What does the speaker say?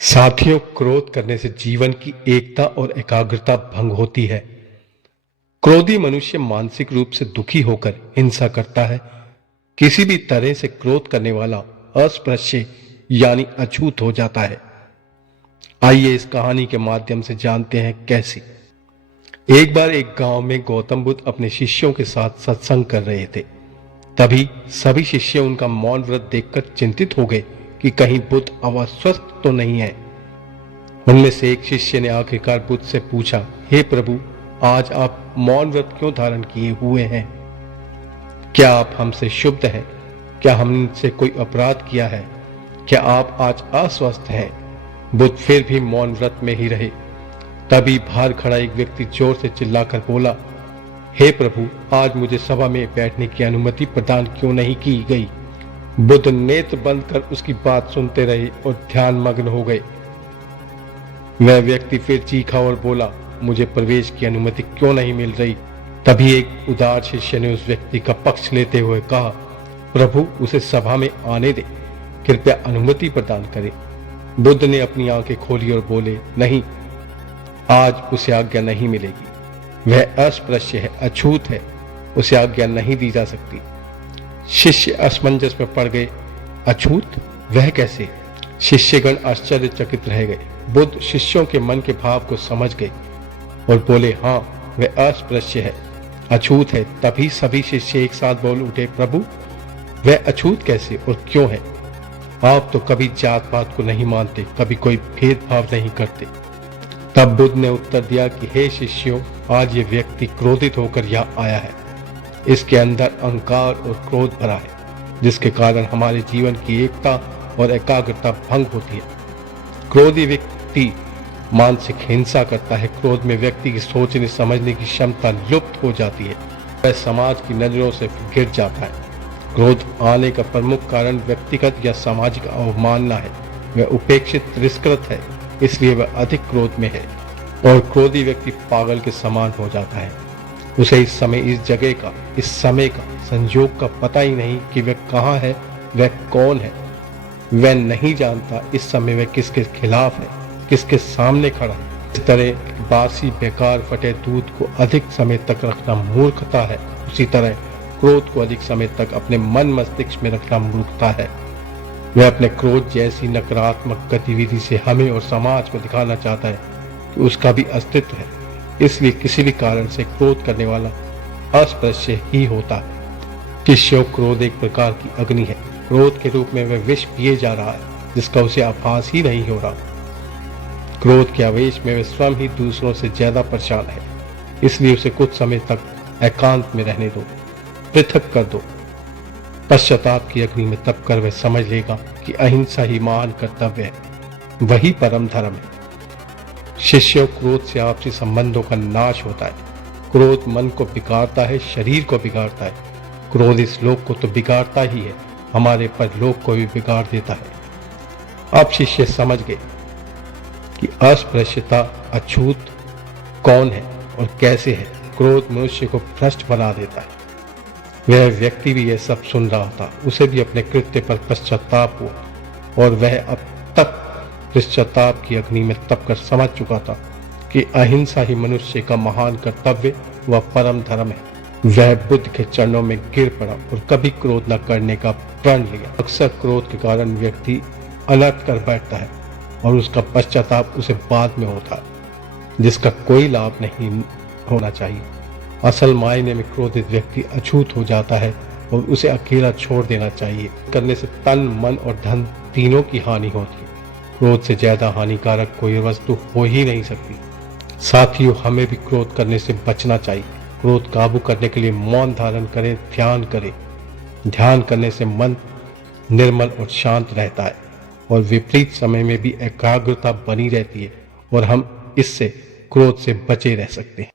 साथियों, क्रोध करने से जीवन की एकता और एकाग्रता भंग होती है। क्रोधी मनुष्य मानसिक रूप से दुखी होकर हिंसा करता है। किसी भी तरह से क्रोध करने वाला अस्पृश्य यानी अछूत हो जाता है। आइए इस कहानी के माध्यम से जानते हैं कैसे। एक बार एक गांव में गौतम बुद्ध अपने शिष्यों के साथ सत्संग कर रहे थे। तभी सभी शिष्य उनका मौन व्रत देखकर चिंतित हो गए कि कहीं बुद्ध अस्वस्थ तो नहीं है। उनमें से एक शिष्य ने आखिरकार बुद्ध से पूछा, हे प्रभु, आज आप मौन व्रत क्यों धारण किए हुए हैं? क्या आप हमसे शुद्ध हैं? क्या हमसे कोई अपराध किया है? क्या आप आज अस्वस्थ हैं? बुद्ध फिर भी मौन व्रत में ही रहे। तभी बाहर खड़ा एक व्यक्ति जोर से चिल्लाकर बोला, हे प्रभु, आज मुझे सभा में बैठने की अनुमति प्रदान क्यों नहीं की गई? बुद्ध नेत्र बंद कर उसकी बात सुनते रहे और ध्यान मग्न हो गए। वह व्यक्ति फिर चीखा और बोला, मुझे प्रवेश की अनुमति क्यों नहीं मिल रही? तभी एक उदार शिष्य ने उस व्यक्ति का पक्ष लेते हुए कहा, प्रभु, उसे सभा में आने दे, कृपया अनुमति प्रदान करें। बुद्ध ने अपनी आंखें खोली और बोले, नहीं, आज उसे आज्ञा नहीं मिलेगी। वह अस्पृश्य है, अछूत है, उसे आज्ञा नहीं दी जा सकती। शिष्य असमंजस में पड़ गए। अछूत? वह कैसे? शिष्यगण आश्चर्यचकित रह गए। बुद्ध शिष्यों के मन के भाव को समझ गए और बोले, हाँ, वह अस्पृश्य है, अछूत है। तभी सभी शिष्य एक साथ बोल उठे, प्रभु, वह अछूत कैसे और क्यों है? आप तो कभी जात पात को नहीं मानते, कभी कोई भेदभाव नहीं करते। तब बुद्ध ने उत्तर दिया कि हे शिष्यों, आज ये व्यक्ति क्रोधित होकर यहाँ आया है। इसके अंदर अहंकार और क्रोध भरा है, जिसके कारण हमारे जीवन की एकता और एकाग्रता भंग होती है। क्रोधी व्यक्ति मानसिक हिंसा करता है। क्रोध में व्यक्ति की सोचने समझने की क्षमता लुप्त हो जाती है। वह समाज की नजरों से गिर जाता है। क्रोध आने का प्रमुख कारण व्यक्तिगत या सामाजिक अवमानना है। वह उपेक्षित, तिरस्कृत है, इसलिए वह अधिक क्रोध में है। और क्रोधी व्यक्ति पागल के समान हो जाता है। उसे इस समय, इस जगह का, इस समय का, संयोग का पता ही नहीं कि वह कहाँ है, वह कौन है। वह नहीं जानता इस समय वह किसके खिलाफ है, किसके सामने खड़ा है। इस तरह बासी, बेकार, फटे दूध को अधिक समय तक रखना मूर्खता है। उसी तरह क्रोध को अधिक समय तक अपने मन मस्तिष्क में रखना मूर्खता है। वह अपने क्रोध जैसी नकारात्मक गतिविधि से हमें और समाज को दिखाना चाहता है कि उसका भी अस्तित्व है। इसलिए किसी भी कारण से क्रोध करने वाला अस्पृश्य ही होता है। शिष्यों, क्रोध एक प्रकार की अग्नि है। क्रोध के रूप में वह विष पिए जा रहा है, जिसका उसे आभास ही नहीं हो रहा। क्रोध के आवेश में वह स्वयं ही दूसरों से ज्यादा परेशान है। इसलिए उसे कुछ समय तक एकांत में रहने दो, पृथक कर दो। पश्चाताप की अग्नि में तप कर वह समझ लेगा कि अहिंसा ही महान कर्तव्य है, वही परम धर्म है। शिष्यों, क्रोध से आपसी संबंधों का नाश होता है। क्रोध मन को बिगाड़ता है, शरीर को बिगाड़ता है। क्रोध इस लोक को तो बिगाड़ता ही है, हमारे परलोक को भी बिगाड़ देता है। अब शिष्य समझ गए कि अस्पृश्यता, अछूत कौन है और कैसे है। क्रोध मनुष्य को भ्रष्ट बना देता है। वह व्यक्ति भी यह सब सुन रहा था। उसे भी अपने कृत्य पर पश्चाताप हुआ और वह अब तक पश्चाताप की अग्नि में तप कर समझ चुका था कि अहिंसा ही मनुष्य का महान कर्तव्य व परम धर्म है। वह बुद्ध के चरणों में गिर पड़ा और कभी क्रोध न करने का प्रण लिया। अक्सर क्रोध के कारण व्यक्ति अनर्थ कर बैठता है और उसका पश्चाताप उसे बाद में होता है, जिसका कोई लाभ नहीं होना चाहिए। असल मायने में क्रोधित व्यक्ति अछूत हो जाता है और उसे अकेला छोड़ देना चाहिए। करने से तन, मन और धन तीनों की हानि होती है। क्रोध से ज्यादा हानिकारक कोई वस्तु हो ही नहीं सकती। साथियों, हमें भी क्रोध करने से बचना चाहिए। क्रोध काबू करने के लिए मौन धारण करें, ध्यान करें। ध्यान करने से मन निर्मल और शांत रहता है और विपरीत समय में भी एकाग्रता बनी रहती है और हम इससे, क्रोध से बचे रह सकते हैं।